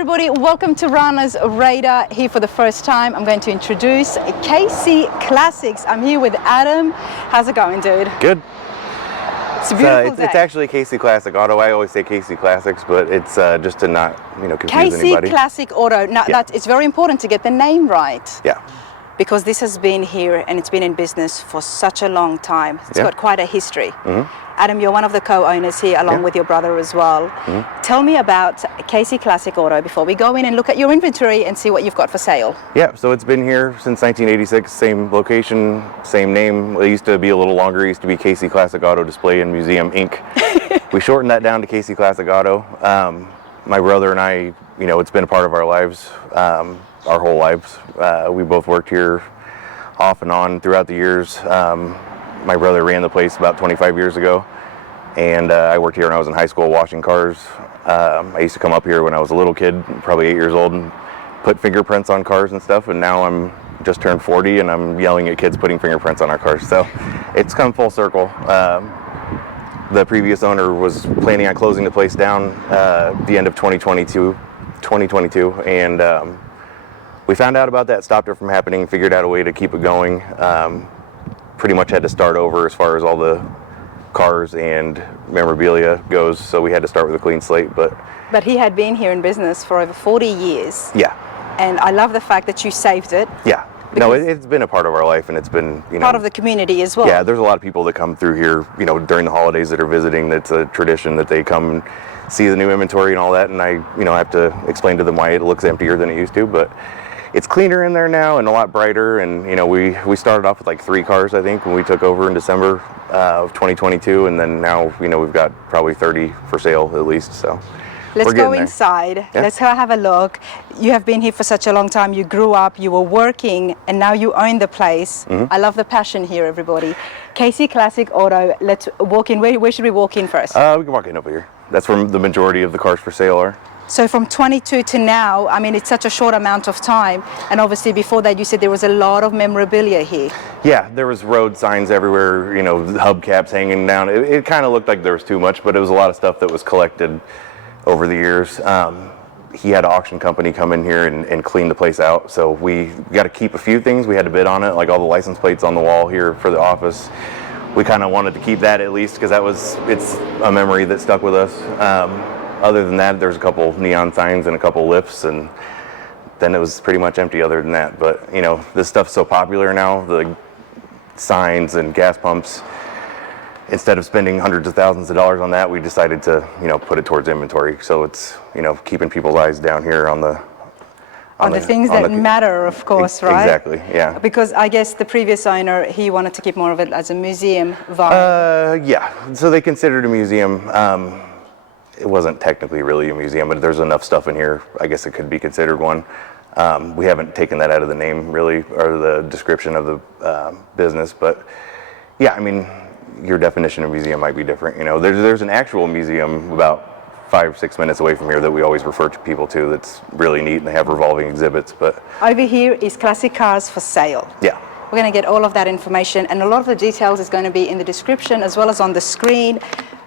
Everybody, welcome to Rana's Radar. Here for the first time, I'm going to introduce KC Classics. I'm here with Adam. How's it going, dude? Good. It's a beautiful day. It's actually KC Classic Auto. I always say KC Classics, but it's just to not, confuse anybody. KC Classic Auto. Now, it's very important to get the name right. Yeah. Because this has been here and it's been in business for such a long time. It's got quite a history. Adam, you're one of the co-owners here along with your brother as well. Tell me about KC Classic Auto before we go in and look at your inventory and see what you've got for sale. Yeah, so it's been here since 1986, same location, same name. It used to be a little longer. It used to be KC Classic Auto Display and Museum, Inc. We shortened that down to KC Classic Auto. My brother and I, it's been a part of our lives, our whole lives. We both worked here off and on throughout the years. My brother ran the place about 25 years ago, and I worked here when I was in high school washing cars. I used to come up here when I was a little kid, probably 8 years old, and put fingerprints on cars and stuff, and now I'm just turned 40 and I'm yelling at kids putting fingerprints on our cars. So it's come full circle. The previous owner was planning on closing the place down the end of 2022, and we found out about that, stopped it from happening, figured out a way to keep it going. Pretty much had to start over as far as all the cars and memorabilia goes, so we had to start with a clean slate. But he had been here in business for over 40 years. Yeah. And I love the fact that you saved it. Yeah. No, it's been a part of our life, and it's been, part of the community as well. Yeah, there's a lot of people that come through here, during the holidays that are visiting. That's a tradition that they come and see the new inventory and all that, and I, have to explain to them why it looks emptier than it used to, but it's cleaner in there now and a lot brighter. And we started off with like 3 cars, I think, when we took over in December of 2022, and then now we've got probably 30 for sale at least. So let's go inside. Yeah. Let's have a look. You have been here for such a long time. You grew up, you were working, and now you own the place. I love the passion here, everybody. KC Classic Auto. Let's walk in. Where should we walk in first? We can walk in over here. That's where the majority of the cars for sale are. So from 22 to now, I mean, it's such a short amount of time. And obviously before that, you said there was a lot of memorabilia here. Yeah, there was road signs everywhere, hubcaps hanging down. It kind of looked like there was too much, but it was a lot of stuff that was collected over the years. He had an auction company come in here and clean the place out. So we got to keep a few things. We had to bid on it, like all the license plates on the wall here for the office. We kind of wanted to keep that at least because it's a memory that stuck with us. Other than that, there's a couple neon signs and a couple lifts, and then it was pretty much empty other than that. But, this stuff's so popular now, the signs and gas pumps, instead of spending hundreds of thousands of dollars on that, we decided to, put it towards inventory. So it's, keeping people's eyes down here on the things that matter, of course, right? Exactly, yeah. Because I guess the previous owner, he wanted to keep more of it as a museum vibe. Yeah, so they considered a museum. It wasn't technically really a museum, but there's enough stuff in here, I guess it could be considered one. We haven't taken that out of the name, really, or the description of the business, but yeah, I mean, your definition of museum might be different. There's an actual museum about 5-6 minutes away from here that we always refer to people to that's really neat, and they have revolving exhibits. But over here is classic cars for sale. Yeah. We're going to get all of that information, and a lot of the details is going to be in the description as well as on the screen.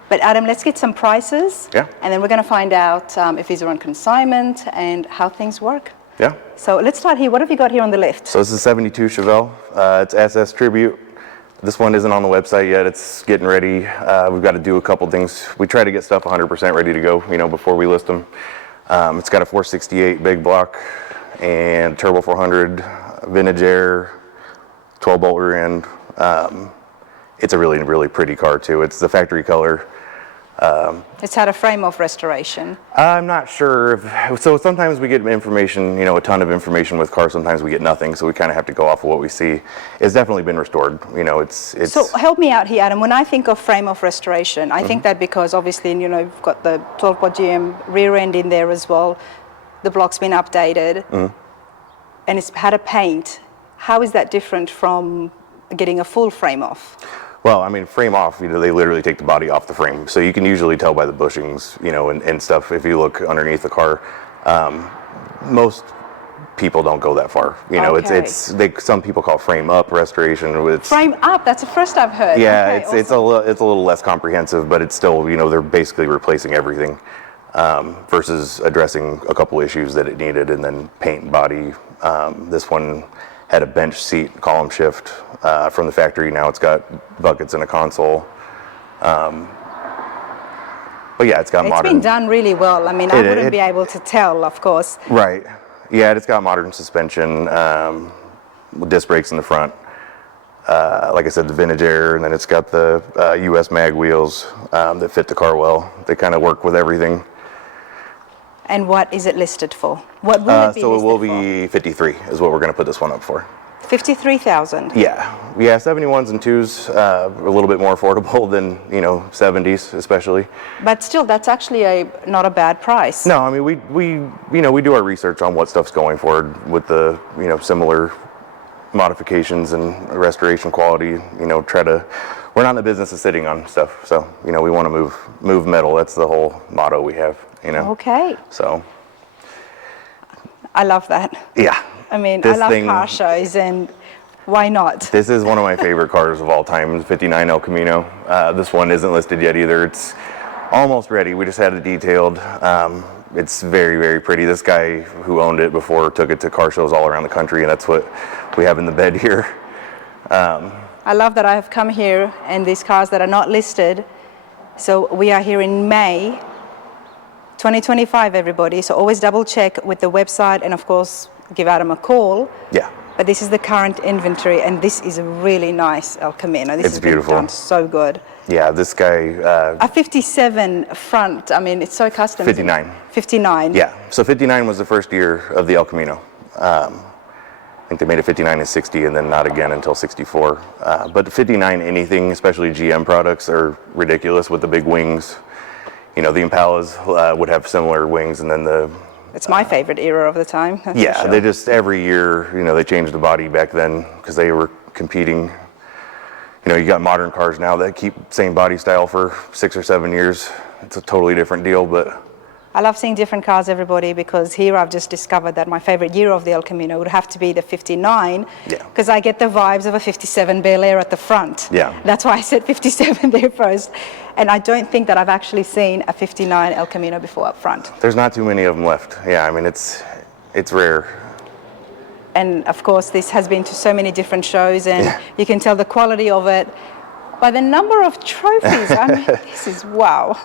But Adam, let's get some prices. Yeah. And then we're going to find out if these are on consignment and how things work. Yeah. So let's start here. What have you got here on the left? So this is 72 Chevelle. It's SS Tribute. This one isn't on the website yet. It's getting ready. We've got to do a couple things. We try to get stuff 100% ready to go, before we list them. It's got a 468 big block and turbo 400, vintage air, 12-bolt rear end. It's a really, really pretty car too. It's the factory color. It's had a frame-off restoration. I'm not sure. So sometimes we get information, a ton of information with cars. Sometimes we get nothing. So we kind of have to go off of what we see. It's definitely been restored. It's. So help me out here, Adam. When I think of frame-off restoration, I think that because obviously, you've got the 12-pot GM rear end in there as well. The block's been updated, and it's had a paint. How is that different from getting a full frame-off? Well, I mean, frame off, they literally take the body off the frame. So you can usually tell by the bushings, and stuff if you look underneath the car. Most people don't go that far. Okay. Some people call frame up restoration. Frame up, that's the first I've heard. Yeah, okay, it's a little less comprehensive, but it's still, they're basically replacing everything. versus addressing a couple issues that it needed, and then paint and body. This one had a bench seat column shift from the factory. Now it's got buckets and a console. But yeah, it's got modern. It's been done really well. I mean, I wouldn't be able to tell, of course. Right. Yeah, it's got modern suspension, with disc brakes in the front. Like I said, the vintage air, and then it's got the US mag wheels that fit the car well. They kind of work with everything. And what is it listed for? What will it be so it listed will for? be 53 is what we're going to put this one up for. 53,000. Yeah, 71s and 2s a little bit more affordable than 70s especially. But still, that's actually not a bad price. No, I mean we do our research on what stuff's going forward with the similar modifications and restoration quality. We're not in the business of sitting on stuff, so we want to move metal. That's the whole motto we have. Okay. So. I love that. Yeah. I mean, I love car shows, and why not? This is one of my favorite cars of all time, the 59 El Camino. This one isn't listed yet either. It's almost ready. We just had it detailed. It's very, very pretty. This guy who owned it before took it to car shows all around the country, and that's what we have in the bed here. I love that I have come here, and these cars that are not listed. So we are here in May 2025, everybody. So always double check with the website, and of course, give Adam a call. Yeah. But this is the current inventory, and this is a really nice El Camino. This it's beautiful. Been done so good. Yeah, this guy. A 57 front. I mean, it's so custom. 59. 59. Yeah. So 59 was the first year of the El Camino. I think they made it 59 and 60, and then not again until 64. But 59 anything, especially GM products, are ridiculous with the big wings. The Impalas would have similar wings, and then it's my favorite era of the time. Yeah, sure. They just every year, they changed the body back then because they were competing. You got modern cars now that keep same body style for 6 or 7 years. It's a totally different deal, but. I love seeing different cars, everybody, because here I've just discovered that my favorite year of the El Camino would have to be the 59, because I get the vibes of a 57 Bel Air at the front. Yeah. That's why I said 57 there first. And I don't think that I've actually seen a 59 El Camino before up front. There's not too many of them left. Yeah, I mean, it's rare. And of course, this has been to so many different shows, and you can tell the quality of it by the number of trophies. I mean, this is wow.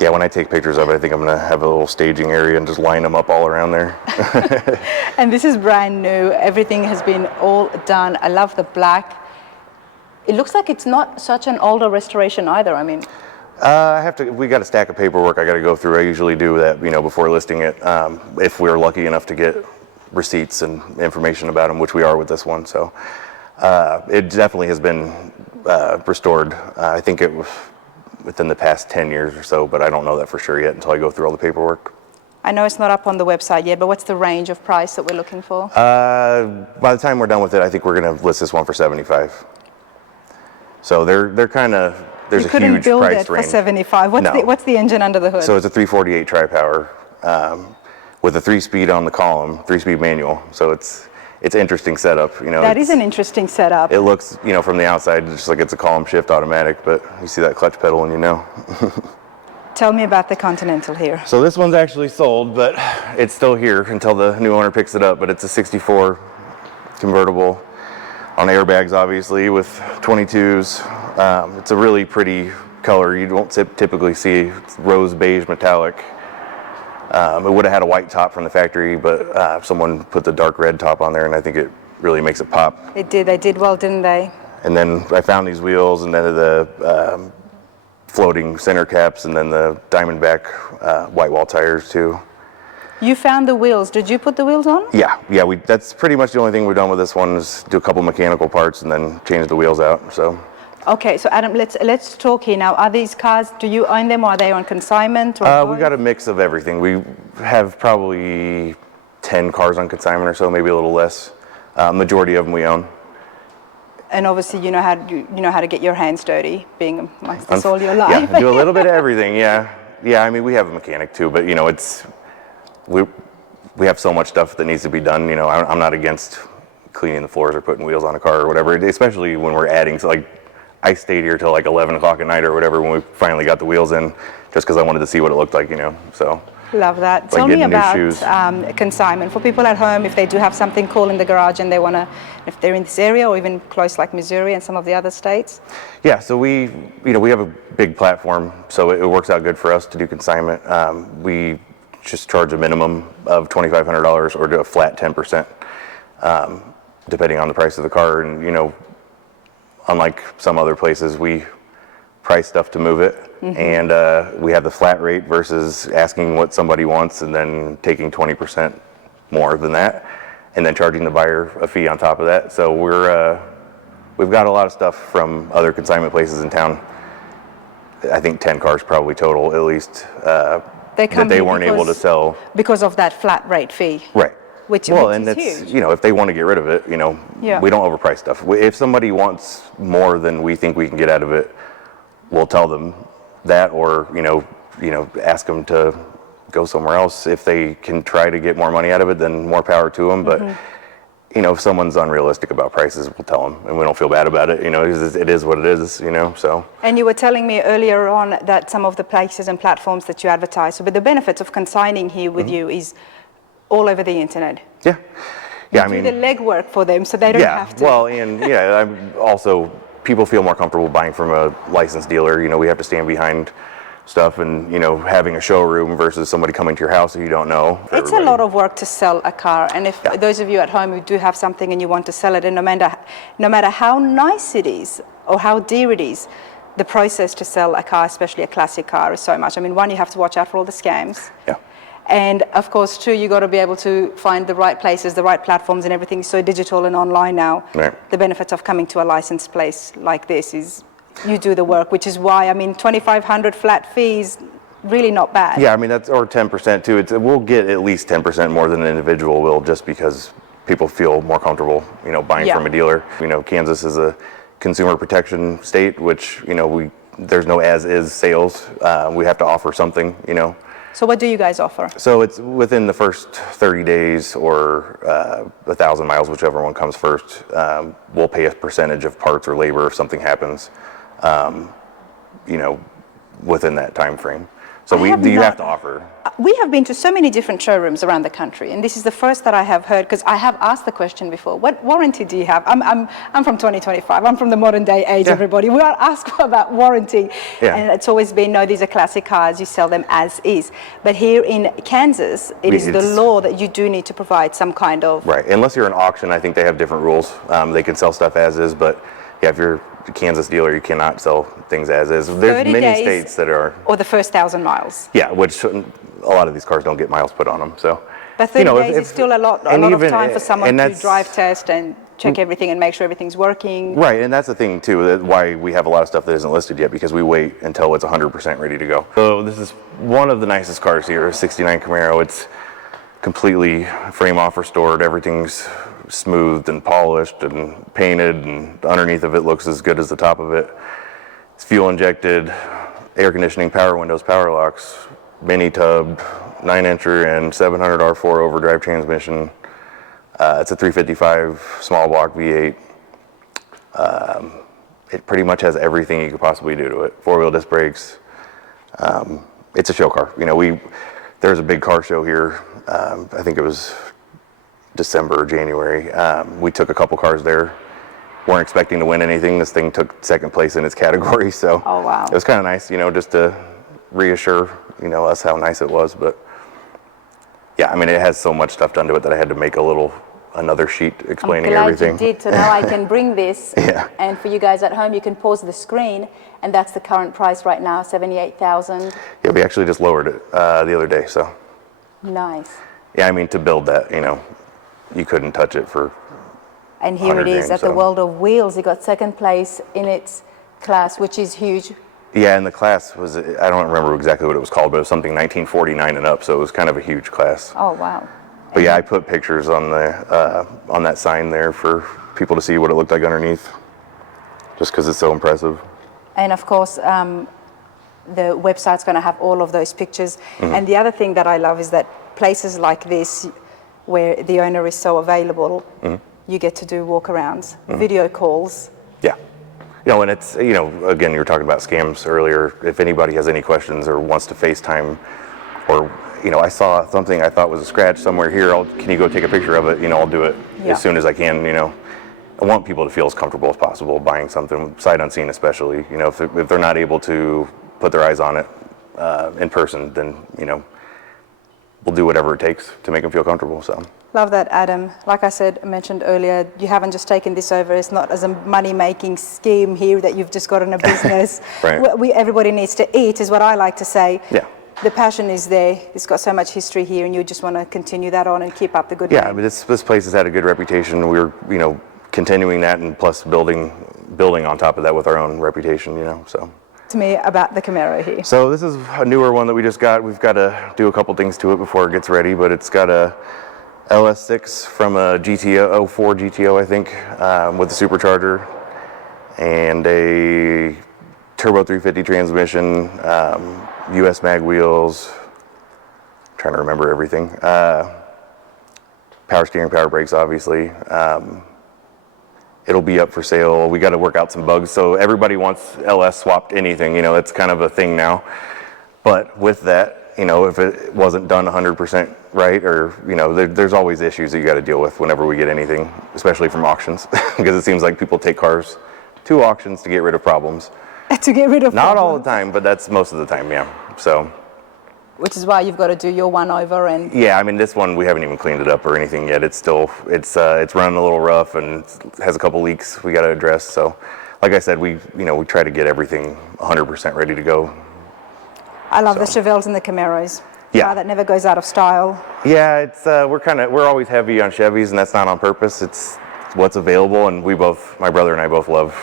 Yeah, when I take pictures of it, I think I'm going to have a little staging area and just line them up all around there. And this is brand new. Everything has been all done. I love the black. It looks like it's not such an older restoration either. I mean, we got a stack of paperwork I got to go through. I usually do that, before listing it, if we're lucky enough to get receipts and information about them, which we are with this one. So it definitely has been restored. I think it was within the past 10 years or so, but I don't know that for sure yet until I go through all the paperwork. I know it's not up on the website yet, but what's the range of price that we're looking for? By the time we're done with it, I think we're going to list this one for 75. So they're kind of, there's a huge price range. You couldn't build it for 75. What's the engine under the hood? So it's a 348 tri-power with a 3-speed on the column, 3-speed manual. So it's interesting setup. That is an interesting setup. It looks, from the outside, just like it's a column shift automatic, but you see that clutch pedal and Tell me about the Continental here. So this one's actually sold, but it's still here until the new owner picks it up. But it's a 64 convertible on airbags, obviously, with 22s. It's a really pretty color. You don't typically see. It's rose beige metallic. It would have had a white top from the factory, but someone put the dark red top on there, and I think it really makes it pop. It did. They did well, didn't they? And then I found these wheels, and then the floating center caps, and then the Diamondback white wall tires too. You found the wheels. Did you put the wheels on? Yeah. That's pretty much the only thing we've done with this one is do a couple mechanical parts and then change the wheels out. So. Okay, so Adam, let's talk here now. Are these cars, do you own them, or are they on consignment? Or we got a mix of everything. We have probably 10 cars on consignment or so, maybe a little less. Majority of them we own. And obviously you know how to get your hands dirty, being amongst this all your life. Yeah, do a little bit of everything, yeah. Yeah, I mean, we have a mechanic too, but we have so much stuff that needs to be done. I'm not against cleaning the floors or putting wheels on a car or whatever, especially when we're adding, I stayed here till like 11 o'clock at night or whatever when we finally got the wheels in, just because I wanted to see what it looked like, so. Love that. Like Tell me getting new about shoes. consignment. For people at home, if they do have something cool in the garage and they want to, if they're in this area or even close like Missouri and some of the other states. Yeah, so we have a big platform, so it works out good for us to do consignment. We just charge a minimum of $2,500 or do a flat 10%, depending on the price of the car. And, unlike some other places, we price stuff to move it. And we have the flat rate versus asking what somebody wants and then taking 20% more than that, and then charging the buyer a fee on top of that. So we've got a lot of stuff from other consignment places in town. I think 10 cars probably total, at least, that they weren't able to sell. Because of that flat rate fee. Right. Which and is that's, huge. if they want to get rid of it, Yeah. we don't overprice stuff. If somebody wants more than we think we can get out of it, we'll tell them that, or ask them to go somewhere else. If they can try to get more money out of it, then more power to them. But if someone's unrealistic about prices, we'll tell them, and we don't feel bad about it. It is what it is. So. And you were telling me earlier on that some of the places and platforms that you advertise, but the benefits of consigning here with you is all over the internet. Yeah. Yeah. You do the legwork for them, so they don't have to. Well, and I'm also. People feel more comfortable buying from a licensed dealer. We have to stand behind stuff, and having a showroom versus somebody coming to your house that you don't know. It's a lot of work to sell a car, and if those of you at home who do have something and you want to sell it, and no matter how nice it is or how dear it is, the process to sell a car, especially a classic car, is so much. I mean, one, you have to watch out for all the scams. Yeah. And of course, two, you got to be able to find the right places, the right platforms, and everything's so digital and online now. Right. The benefit of coming to a licensed place like this is you do the work, which is why, $2,500 flat fees, really not bad. Yeah, that's, or 10% too. We'll get at least 10% more than an individual will, just because people feel more comfortable, buying from a dealer. Kansas is a consumer protection state, which, there's no as-is sales. We have to offer something, So what do you guys offer? So it's within the first 30 days or 1,000 miles, whichever one comes first. We'll pay a percentage of parts or labor if something happens, within that time frame. So you have to offer. We have been to so many different showrooms around the country, and this is the first that I have heard, because I have asked the question before, what warranty do you have? I'm from 2025, I'm from the modern day age, everybody. We are asked about warranty, and it's always been, no, these are classic cars, you sell them as is. But here in Kansas, it is the law that you do need to provide some kind of... Right, unless you're an auction, I think they have different rules. They can sell stuff as is, but if you're a Kansas dealer, you cannot sell things as is. There's many states that are... Or the first 1,000 miles. Yeah, which a lot of these cars don't get miles put on them. So, but 30 days is still a lot of time for someone to drive test and check everything and make sure everything's working. Right, and that's the thing too, why we have a lot of stuff that isn't listed yet, because we wait until it's 100% ready to go. So this is one of the nicest cars here, a 69 Camaro. It's completely frame off restored. Everything's smoothed and polished and painted, and underneath of it looks as good as the top of it. It's fuel injected, air conditioning, power windows, power locks, mini tub, 9-incher and 700 R4 overdrive transmission. It's a 355 small block V8. It pretty much has everything you could possibly do to it. 4-wheel disc brakes. It's a show car. There's a big car show here. I think it was December or January. We took a couple cars there. Weren't expecting to win anything. This thing took second place in its category, so oh, wow. It was kind of nice, just to reassure, us how nice it was. But yeah, it has so much stuff done to it that I had to make another sheet explaining everything. I'm glad you did, so now I can bring this. Yeah. And for you guys at home, you can pause the screen, and that's the current price right now, $78,000. Yeah, we actually just lowered it the other day, so. Nice. Yeah, to build that, you couldn't touch it for. And here it is at the World of Wheels. It got second place in its class, which is huge. Yeah, and the class was, I don't remember exactly what it was called, but it was something 1949 and up, so it was kind of a huge class. Oh, wow. But yeah, I put pictures on on that sign there for people to see what it looked like underneath, just because it's so impressive. And of course, the website's going to have all of those pictures. Mm-hmm. And the other thing that I love is that places like this, where the owner is so available, mm-hmm. you get to do walkarounds, mm-hmm. video calls. Yeah. And it's, again, you were talking about scams earlier. If anybody has any questions or wants to FaceTime, or, I saw something I thought was a scratch somewhere here, can you go take a picture of it? I'll do it Yeah. as soon as I can, I want people to feel as comfortable as possible buying something, sight unseen especially. If they're not able to put their eyes on it in person, then, we'll do whatever it takes to make them feel comfortable, so. Love that, Adam. Like I mentioned earlier, you haven't just taken this over. It's not as a money-making scheme here that you've just got in a business. Right. Everybody needs to eat, is what I like to say. Yeah. The passion is there. It's got so much history here, and you just want to continue that on and keep up the good Yeah, name. I mean, this place has had a good reputation. We're, continuing that, and plus building on top of that with our own reputation, so. To me, about the Camaro here. So this is a newer one that we just got. We've got to do a couple things to it before it gets ready, but it's got a LS6 from a GTO, 04 GTO, I think, with a supercharger, and a turbo 350 transmission, US mag wheels. I'm trying to remember everything. Power steering, power brakes, obviously. It'll be up for sale. We got to work out some bugs. So everybody wants LS swapped anything, that's kind of a thing now. But with that, if it wasn't done 100% right, or, there's always issues that you got to deal with whenever we get anything, especially from auctions, because it seems like people take cars to auctions to get rid of problems. To get rid of Not problems. all the time, but that's most of the time, yeah. So. Which is why you've got to do your one over and. Yeah, I mean, this one we haven't even cleaned it up or anything yet. It's still it's running a little rough and has a couple leaks we got to address. So, like I said, we try to get everything 100% ready to go. I love the Chevelles and the Camaros. Yeah. Car that never goes out of style. Yeah, it's we're always heavy on Chevys, and that's not on purpose. It's what's available, and my brother and I both love,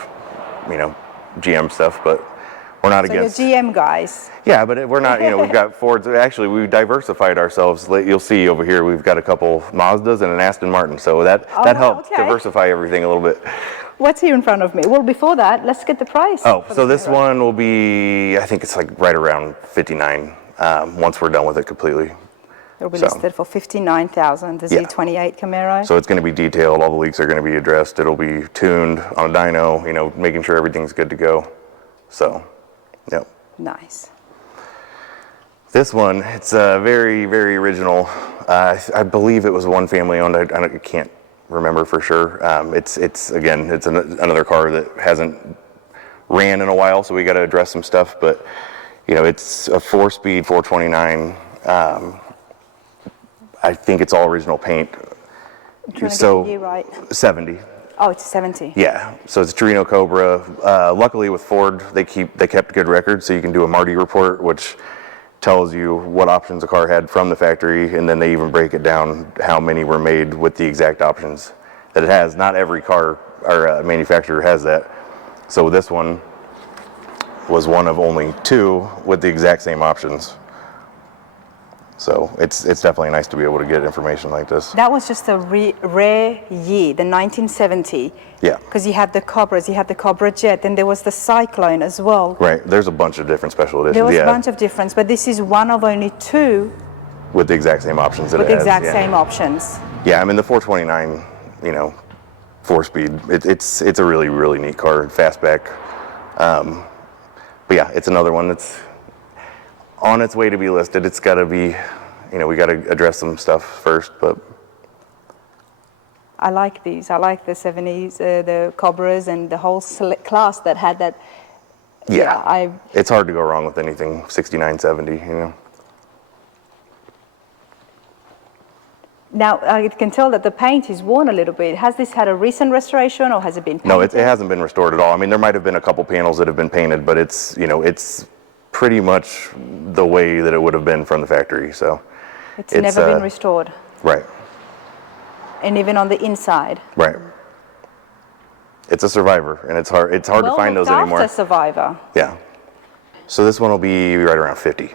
GM stuff, but we're not So against. you're GM guys. Yeah, but we're not, we've got Fords. Actually, we've diversified ourselves. You'll see over here, we've got a couple Mazdas and an Aston Martin. So that helped diversify everything a little bit. What's here in front of me? Well, before that, let's get the price. Oh, so this one will be, I think it's like right around 59 once we're done with it completely. It'll be listed for $59,000, the Z28 Camaro. So it's going to be detailed. All the leaks are going to be addressed. It'll be tuned on a dyno, making sure everything's good to go. So, yep. Nice. This one, it's very, very original. I believe it was one family owned. I can't remember for sure. It's another car that hasn't ran in a while, so we got to address some stuff. But it's a 4-speed 429. I think it's all original paint. I'm trying to get the year right. 70. Oh, it's 70. Yeah, so it's Torino Cobra. Luckily with Ford, they kept good records, so you can do a Marty report, which tells you what options a car had from the factory, and then they even break it down how many were made with the exact options that it has. Not every car or manufacturer has that. So this one was one of only 2 with the exact same options. So it's definitely nice to be able to get information like this. That was just a rare year, the 1970. Yeah. Because you had the Cobras, you had the Cobra Jet, then there was the Cyclone as well. Right. There's a bunch of different special editions. There was a bunch of difference, but this is one of only 2 with the exact same options that with it the has. exact same options. Yeah, I mean the 429, 4-speed. It's a really, really neat car, fastback. But yeah, it's another one that's on its way to be listed. It's got to be, we got to address some stuff first, but. I like these. I like the 70s, the Cobras, and the whole class that had that. Yeah, it's hard to go wrong with anything 69, 70, Now, I can tell that the paint is worn a little bit. Has this had a recent restoration, or has it been painted? No, it hasn't been restored at all. I mean, there might have been a couple panels that have been painted, but it's, it's pretty much the way that it would have been from the factory, so. It's never been restored. Right. And even on the inside. Right. It's a survivor, and it's hard to find those anymore. Well, survivor. Yeah. So this one will be right around 50.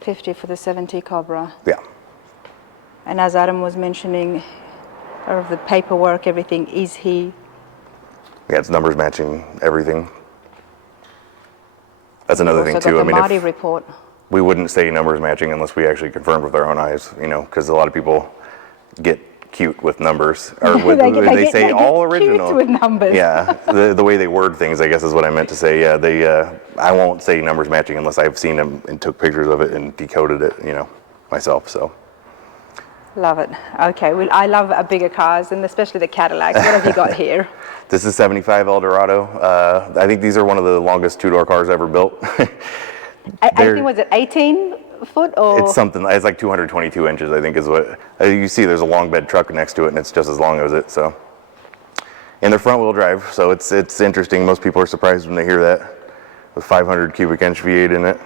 50 for the 70 Cobra. Yeah. And as Adam was mentioning, of the paperwork, everything, is he? Yeah, it's numbers matching everything. That's another thing too. I mean, Marty report. We wouldn't say numbers matching unless we actually confirmed with our own eyes, because a lot of people get cute with numbers, or with, They say get all cute original. with numbers. Yeah, the way they word things, I guess, is what I meant to say. Yeah, I won't say numbers matching unless I've seen them and took pictures of it and decoded it, myself. So. Love it. Okay, well, I love bigger cars, and especially the Cadillacs. What have you got here? This is 75 Eldorado. I think these are one of the longest two-door cars ever built. I think, was it 18 foot or? It's something, it's like 222 inches, I think is what, you see there's a long bed truck next to it and it's just as long as it, so. And they're front wheel drive, so it's interesting. Most people are surprised when they hear that, with 500 cubic inch V8 in it.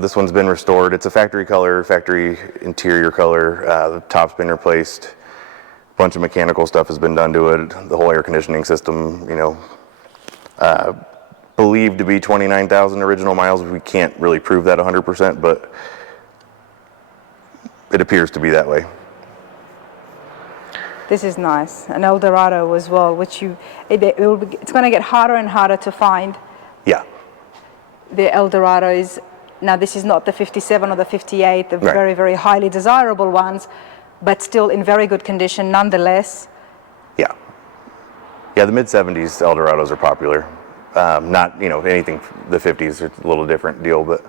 This one's been restored. It's a factory color, factory interior color. The top's been replaced. A bunch of mechanical stuff has been done to it. The whole air conditioning system, believed to be 29,000 original miles. We can't really prove that 100%, but it appears to be that way. This is nice. An Eldorado as well, which it's going to get harder and harder to find. Yeah. The Eldorados. Now, this is not the 57 or the 58, the Right. very, very highly desirable ones, but still in very good condition nonetheless. Yeah. Yeah, the mid-70s Eldorados are popular. Not, anything, the 50s are a little different deal, but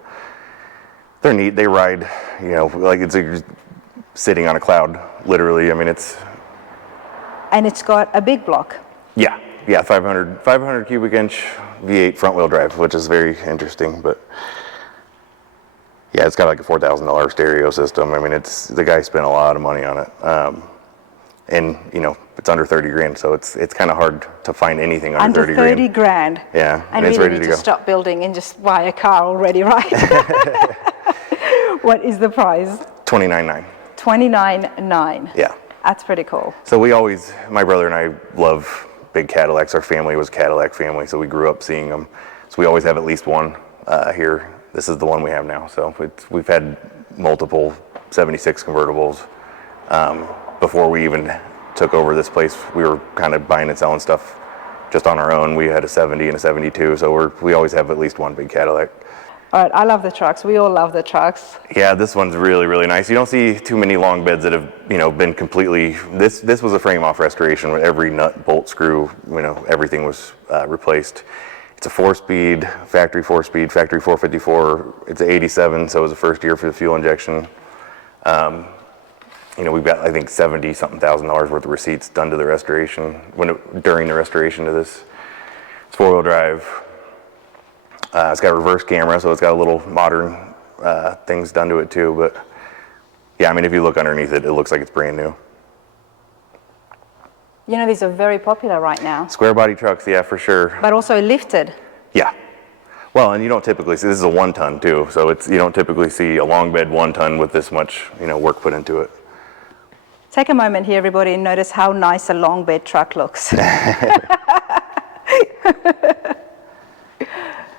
they're neat. They ride, like it's like you're sitting on a cloud, literally. I mean, And it's got a big block. yeah, 500 cubic inch V8 front wheel drive, which is very interesting, but yeah, it's got like a $4,000 stereo system. I mean, the guy spent a lot of money on it. And it's under 30 grand, so it's kind of hard to find anything under 30 grand. Under 30 grand. Yeah, And it's really ready need to to go. stop building and just buy a car already, right? What is the price? $29,900. $29,900. Yeah. That's pretty cool. So my brother and I love big Cadillacs. Our family was a Cadillac family, so we grew up seeing them. So we always have at least one here. This is the one we have now. So we've had multiple 76 convertibles. Before we even took over this place, we were kind of buying and selling stuff just on our own. We had a 70 and a 72, so we always have at least one big Cadillac. All right, I love the trucks. We all love the trucks. Yeah, this one's really, really nice. You don't see too many long beds that have, been completely. This was a frame-off restoration where every nut, bolt, screw, everything was replaced. It's a 4-speed, factory 4-speed, factory 454. It's an 87, so it was the first year for the fuel injection. We've got, I think, $70-something thousand worth of receipts done to the restoration, during the restoration to this. It's 4-wheel drive. It's got a reverse camera, so it's got a little modern things done to it too. But yeah, I mean, if you look underneath it, it looks like it's brand new. These are very popular right now. Square body trucks, yeah, for sure. But also lifted. Yeah. Well, and you don't typically see, this is a 1-ton too, so you don't typically see a long bed 1-ton with this much, work put into it. Take a moment here, everybody, and notice how nice a long bed truck looks.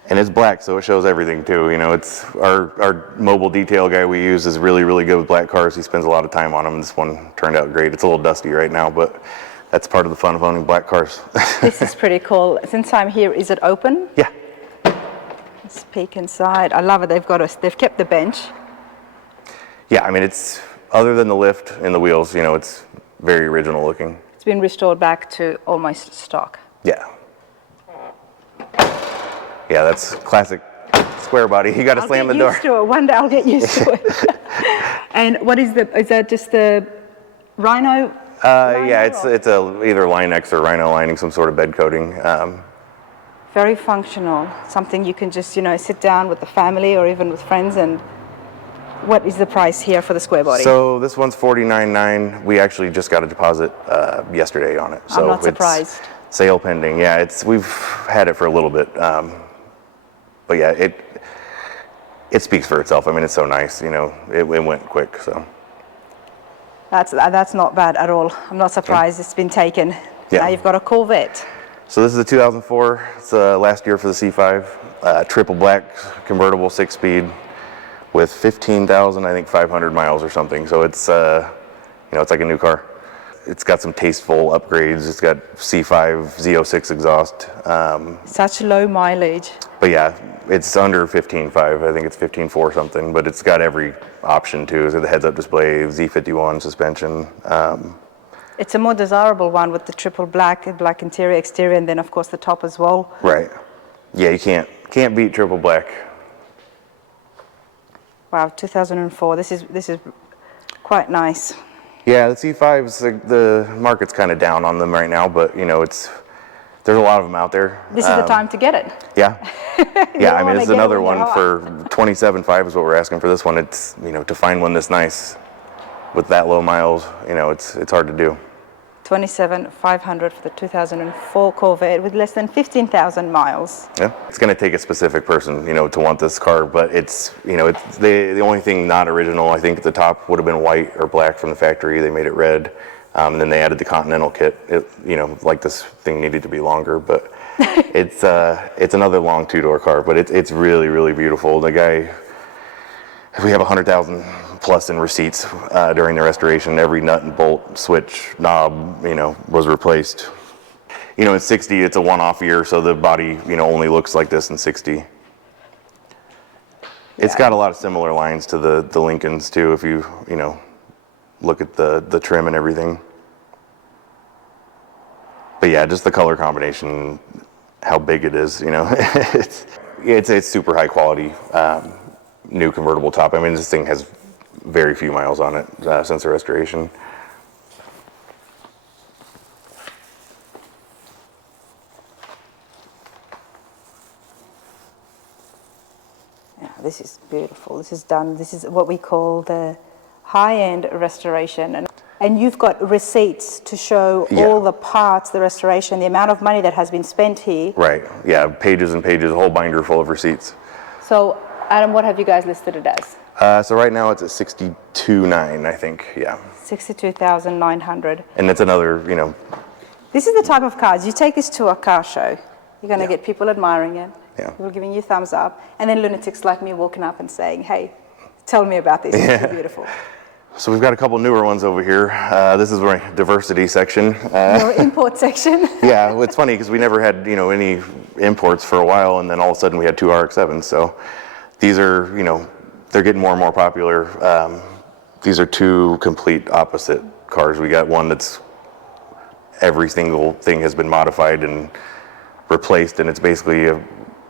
And it's black, so it shows everything too. It's our mobile detail guy we use is really, really good with black cars. He spends a lot of time on them. This one turned out great. It's a little dusty right now, but that's part of the fun of owning black cars. This is pretty cool. Since I'm here, is it open? Yeah. Let's peek inside. I love it. They've kept the bench. Yeah, I mean, it's, other than the lift and the wheels, it's very original looking. It's been restored back to almost stock. Yeah. Yeah, that's classic square body. You got to slam the door. I'll get used to it. One day I'll get used to it. And what is that just the Rhino? Yeah, it's either Line-X or Rhino lining, some sort of bed coating. Very functional. Something you can just, sit down with the family or even with friends. And what is the price here for the square body? So this one's $49,900. We actually just got a deposit yesterday on it. So I'm not surprised. It's sale pending. Yeah, we've had it for a little bit. But yeah, it speaks for itself. I mean, it's so nice. It went quick. So that's not bad at all. I'm not surprised it's been taken. Yeah. Now you've got a Corvette. So this is a 2004. It's last year for the C5. Triple black convertible 6-speed with 15,500 miles or something. So it's it's like a new car. It's got some tasteful upgrades. It's got C5 Z06 exhaust. Such low mileage. But yeah, it's under 15.5. I think it's 15.4 something, but it's got every option too. So the heads-up display, Z51 suspension. It's a more desirable one with the triple black interior, exterior, and then of course the top as well. Right. Yeah, you can't beat triple black. Wow, 2004. This is quite nice. Yeah, the C5s, the market's kind of down on them right now, but you know, there's a lot of them out there. This is the time to get it. Yeah. Yeah, I mean, it's another one hot. for 27.5 is what we're asking for this one. It's, you know, to find one this nice with that low miles, you know, it's hard to do. 27,500 for the 2004 Corvette with less than 15,000 miles. Yeah, it's going to take a specific person, you know, to want this car, but it's, you know, it's the only thing not original. I think the top would have been white or black from the factory. They made it red, and then they added the Continental kit. It, you know, like this thing needed to be longer, but it's another long two-door car, but it's really, really beautiful. The guy, we have 100,000 plus in receipts during the restoration. Every nut and bolt, switch, knob, you know, was replaced. You know, in 60, it's a one-off year, so the body, you know, only looks like this in 60. It's got a lot of similar lines to the Lincolns too, if you know, look at the trim and everything. But yeah, just the color combination, how big it is, you know, it's super high quality, new convertible top. I mean, this thing has very few miles on it since the restoration. Yeah, this is beautiful. This is what we call the high-end restoration. And you've got receipts to show all the parts, the restoration, the amount of money that has been spent here. Right, yeah, pages and pages, a whole binder full of receipts. So, Adam, what have you guys listed it as? So right now it's at 62.9, I think, yeah. 62,900. And it's another, you know. This is the type of cars, you take this to a car show, you're going to get people admiring it, people giving you thumbs up, and then lunatics like me walking up and saying, hey, tell me about this, this is beautiful. So we've got a couple newer ones over here. This is our diversity section. Your import section. Yeah, well, it's funny because we never had, you know, any imports for a while, and then all of a sudden we had two RX-7s. So these are, you know, they're getting more and more popular. These are two complete opposite cars. We got one that's every single thing has been modified and replaced, and it's basically a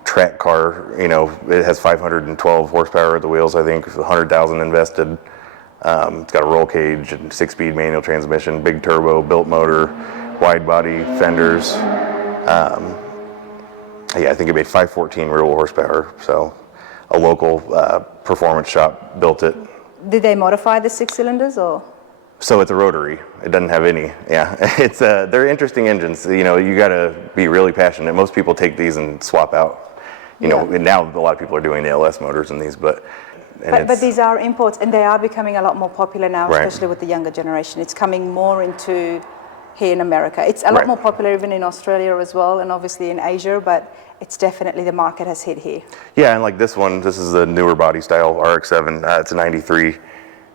track car. You know, it has 512 horsepower at the wheels, I think, 100,000 invested. It's got a roll cage and 6-speed manual transmission, big turbo, built motor, wide body, fenders. Yeah, I think it made 514 real horsepower. So a local performance shop built it. Did they modify the 6 cylinders or? So it's a rotary. It doesn't have any. Yeah, it's they're interesting engines. You know, you got to be really passionate. Most people take these and swap out. You know, and now a lot of people are doing the LS motors in these, but these are imports, and they are becoming a lot more popular now, especially with the younger generation. It's coming more into here in America. It's a lot more popular even in Australia as well, and obviously in Asia, but it's definitely the market has hit here. Yeah, and like this one, this is the newer body style RX-7. It's a 93.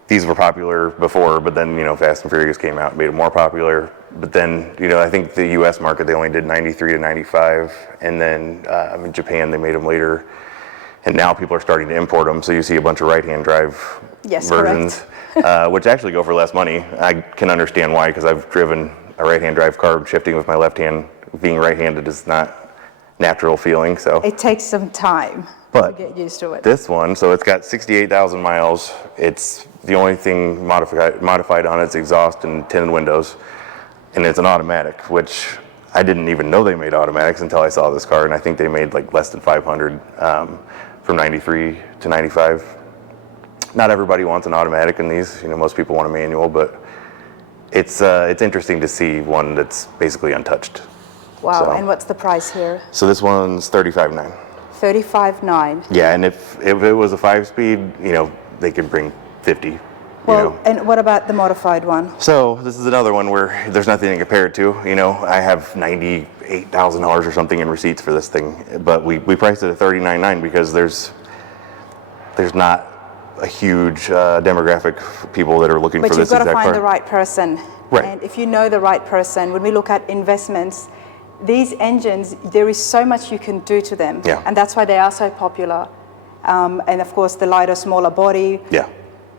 These were popular before, but then, you know, Fast and Furious came out and made them more popular. But then, you know, I think the US market, they only did 93 to 95. And then in Japan, they made them later. And now people are starting to import them. So you see a bunch of right-hand drive versions, which actually go for less money. I can understand why, because I've driven a right-hand drive car. Shifting with my left hand, being right-handed is not natural feeling. So it takes some time to get used to it. This one, so it's got 68,000 miles. It's the only thing modified on its exhaust and tinted windows, and it's an automatic, which I didn't even know they made automatics until I saw this car, and I think they made like less than 500 from 93 to 95. Not everybody wants an automatic in these. You know, most people want a manual, but it's interesting to see one that's basically untouched. Wow, so, and what's the price here? So this one's $35,900. $35,900. Yeah, and if it was a 5-speed, you know, they could bring 50. Well, you know. and what about the modified one? So this is another one where there's nothing to compare it to. You know, I have $98,000 or something in receipts for this thing, but we priced it at $39,900 because there's not a huge demographic of people that are looking for this exact car. But you've got to find the right person. Right. And if you know the right person, when we look at investments, these engines, there is so much you can do to them. Yeah. And that's why they are so popular. And of course, the lighter, smaller body. Yeah.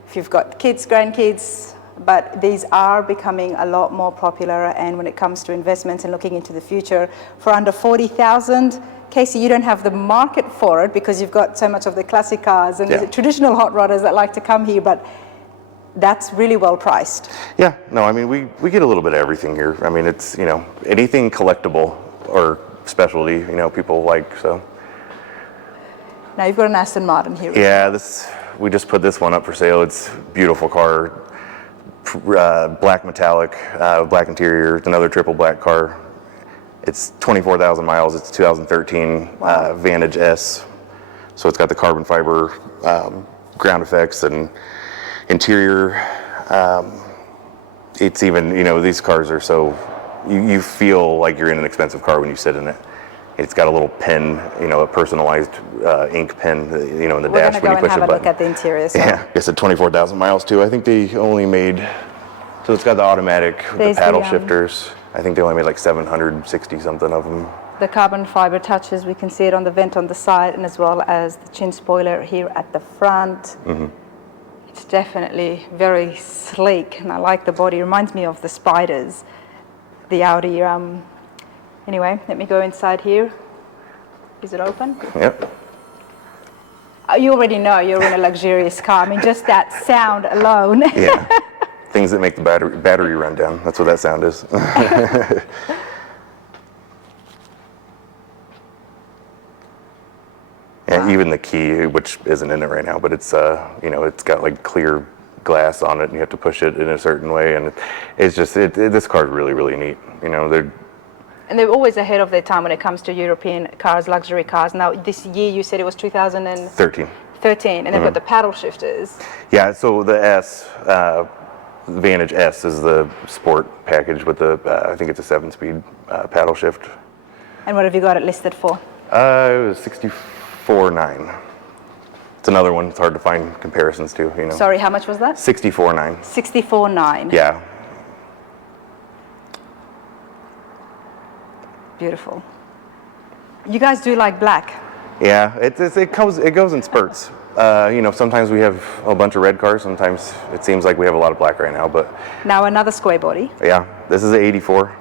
If you've got kids, grandkids, but these are becoming a lot more popular. And when it comes to investments and looking into the future, for under 40,000, Casey, you don't have the market for it because you've got so much of the classic cars and the traditional hot rodders that like to come here, but that's really well priced. Yeah, no, I mean, we get a little bit of everything here. I mean, it's, you know, anything collectible or specialty, you know, people like, so. Now you've got an Aston Martin here. Yeah, we just put this one up for sale. It's a beautiful car, black metallic, black interior. It's another triple black car. It's 24,000 miles. It's 2013 Vantage S. So it's got the carbon fiber ground effects and interior. It's even, you know, these cars are so, you feel like you're in an expensive car when you sit in it. It's got a little pen, you know, a personalized ink pen, you know, in the dash when you push a button. We're going to go and have a look at the interior. So. Yeah, I said 24,000 miles too. I think they only made, so it's got the automatic, the paddle shifters. I think they only made like 760 something of them. The carbon fiber touches, we can see it on the vent on the side and as well as the chin spoiler here at the front. Mm-hmm. It's definitely very sleek and I like the body. It reminds me of the Spiders, the Audi. Anyway, let me go inside here. Is it open? Yep. You already know you're in a luxurious car. I mean, just that sound alone. Yeah. Things that make the battery run down. That's what that sound is. And even the key, which isn't in it right now, but it's you know, it's got like clear glass on it, and you have to push it in a certain way, and it's just this car is really, really neat. You know, they're always ahead of their time when it comes to European cars, luxury cars. Now, this year you said it was 2013, and they've got the paddle shifters. Yeah, so the S, Vantage S is the sport package with the, I think it's a 7-speed paddle shift. And what have you got it listed for? It was 64.9. It's another one. It's hard to find comparisons to. You know. Sorry, how much was that? 64.9. 64.9. Yeah. Beautiful. You guys do like black? Yeah, it goes in spurts. You know, sometimes we have a bunch of red cars. Sometimes it seems like we have a lot of black right now. But now another square body. Yeah, this is an 84.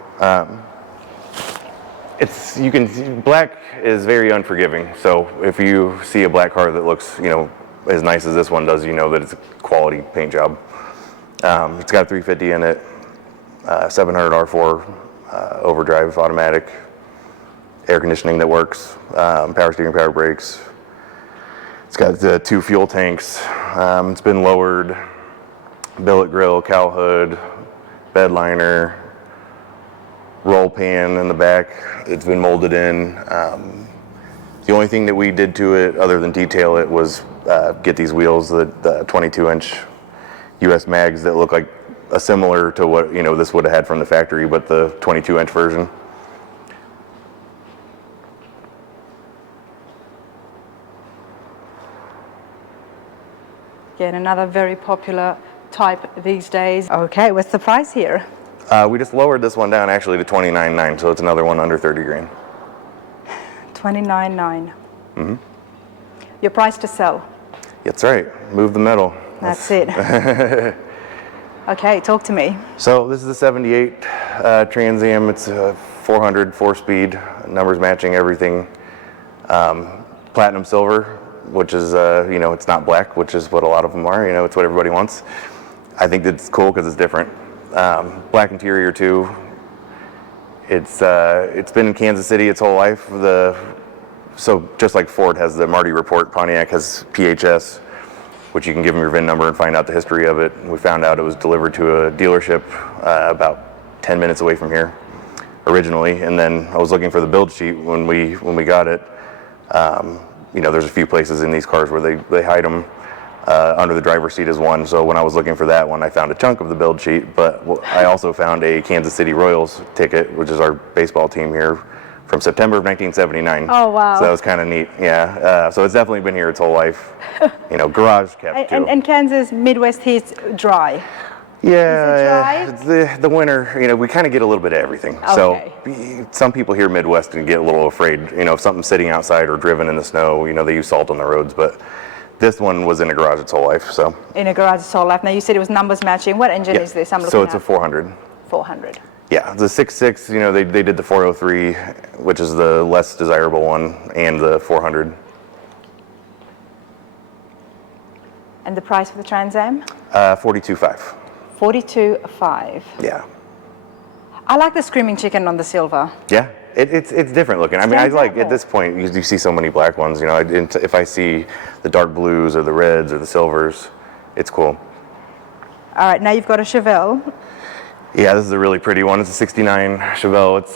Black is very unforgiving. So if you see a black car that looks, you know, as nice as this one does, you know that it's a quality paint job. It's got a 350 in it, 700 R4 overdrive automatic, air conditioning that works, power steering, power brakes. It's got the 2 fuel tanks. It's been lowered, billet grill, cowl hood, bed liner, roll pan in the back. It's been molded in. The only thing that we did to it other than detail it was get these wheels, the 22-inch US mags that look like similar to what, you know, this would have had from the factory, but the 22-inch version. Again, another very popular type these days. Okay, what's the price here? We just lowered this one down actually to $29,900, so it's another one under 30 grand. $29,900. Mm-hmm. Your price to sell? That's right. Move the metal. That's it. Okay, talk to me. So this is a 78 Trans Am. It's a 400 4-speed, numbers matching everything. Platinum silver, which is, you know, it's not black, which is what a lot of them are. You know, it's what everybody wants. I think that's cool because it's different. Black interior too. It's been in Kansas City its whole life. So just like Ford has the Marty Report, Pontiac has PHS, which you can give them your VIN number and find out the history of it. We found out it was delivered to a dealership about 10 minutes away from here originally, and then I was looking for the build sheet when we got it. You know, there's a few places in these cars where they hide them. Under the driver's seat is one, so when I was looking for that one, I found a chunk of the build sheet, but I also found a Kansas City Royals ticket, which is our baseball team here, from September of 1979. Oh, wow. So that was kind of neat, yeah. So it's definitely been here its whole life. You know, garage kept too. And Kansas, Midwest, he's dry. Yeah, the winter, we kind of get a little bit of everything. Okay. So some people here Midwest and get a little afraid, if something's sitting outside or driven in the snow, they use salt on the roads, but this one was in a garage its whole life, so. In a garage its whole life. Now you said it was numbers matching. What engine Yeah. is this? I'm looking So it's a at 400. 400. Yeah, the 6.6, they did the 403, which is the less desirable one, and the 400. And the price for the Trans Am? 42.5. 42.5. Yeah. I like the Screaming Chicken on the silver. Yeah, it's different looking. I mean, I Stands like out at more. this point you see so many black ones. If I see the dark blues or the reds or the silvers, it's cool. All right, now you've got a Chevelle. Yeah, this is a really pretty one. It's a '69 Chevelle. It's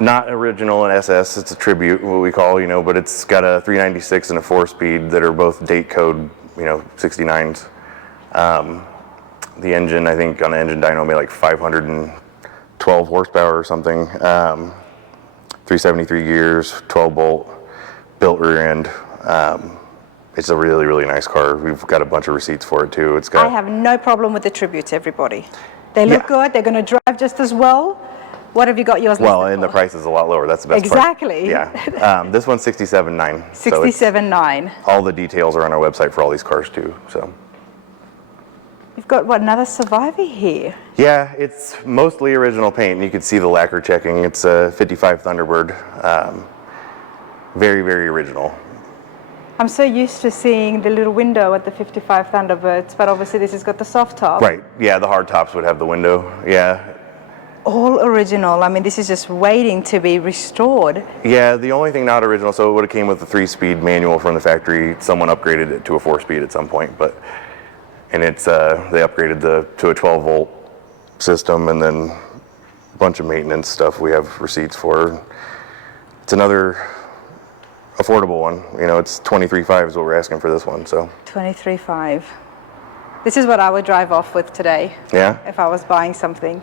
not original in SS. It's a tribute, what we call, but it's got a 396 and a 4-speed that are both date code, 69s. The engine, I think, on the engine dyno made like 512 horsepower or something. 373 gears, 12 bolt, built rear end. It's a really, really nice car. We've got a bunch of receipts for it too. It's got. I have no problem with the tributes, everybody. They look Yeah. good. They're going to drive just as well. What have you got yours Well, listed and the for? price is a lot lower. That's the best Exactly. part. Yeah. This one's 67.9. So it's- 67.9. all the details are on our website for all these cars too. So. You've got, what, another Survivor here? Yeah, it's mostly original paint. And you can see the lacquer checking. It's a 55 Thunderbird. Very, very original. I'm so used to seeing the little window at the 55 Thunderbirds, but obviously this has got the soft top. Right. Yeah, the hard tops would have the window. Yeah. All original. I mean, this is just waiting to be restored. Yeah, the only thing not original, so it would have came with a 3-speed manual from the factory. Someone upgraded it to a 4-speed at some point, and it's they upgraded to a 12-volt system, and then a bunch of maintenance stuff we have receipts for. It's another affordable one. It's 23.5 is what we're asking for this one. So 23.5. This is what I would drive off with today yeah, if I was buying something.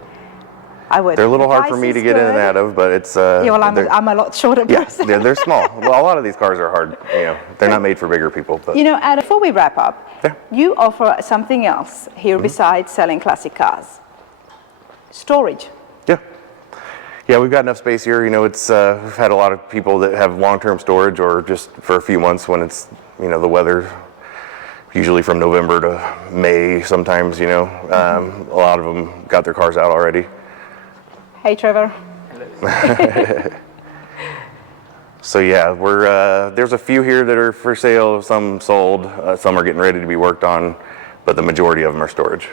I would. they're a little The hard for price me to is get in and good. out of, but it's Yeah, well, they're- I'm a lot shorter yeah, person. they're small. Well, a lot of these cars are hard. They're not made for bigger people. But Adam, before we wrap up, Yeah. you offer something else here besides selling classic cars. Storage. yeah. Yeah, we've got enough space here. It's we've had a lot of people that have long-term storage or just for a few months when it's the weather. Usually from November to May, sometimes. A lot of them got their cars out already. Hey, Trevor. So yeah, we're there's a few here that are for sale. Some sold. Some are getting ready to be worked on, but the majority of them are storage.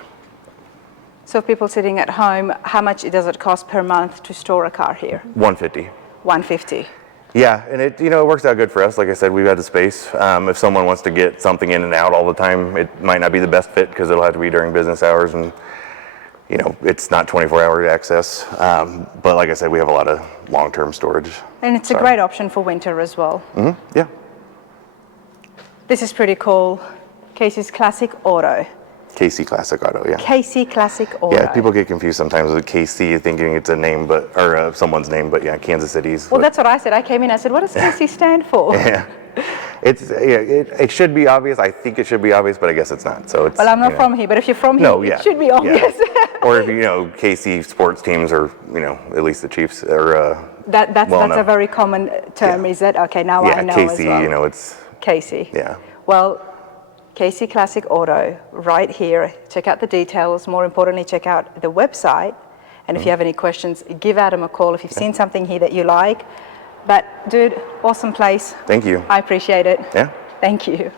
So people sitting at home, how much does it cost per month to store a car here? $150. $150. Yeah, and it it works out good for us. Like I said, we've got the space. If someone wants to get something in and out all the time, it might not be the best fit because it'll have to be during business hours, and it's not 24-hour access. But like I said, we have a lot of long-term storage. And it's a great option for winter as well. Yeah. This is pretty cool. Casey's Classic Auto. KC Classic Auto. Yeah. KC Classic Auto. Yeah, people get confused sometimes with KC, thinking it's a name, or someone's name. But yeah, Kansas City's. Well, that's what I said. I came in, I said, what does KC stand for? Yeah. It should be obvious. I think it should be obvious, but I guess it's not. So it's. Well, I'm not from here, but if you're from here, No, yeah. it should be obvious. Yeah. Or if KC sports teams, or at least the Chiefs, are. That's known. a very common term, Yeah. is it? Okay, now Yeah, I know KC. as well. It's. Casey. Yeah. Well, KC Classic Auto, right here. Check out the details. More importantly, check out the website. And if you have any questions, give Adam a call if you've seen something here that you like. But, dude, awesome place. Thank you. I appreciate it. Yeah. Thank you.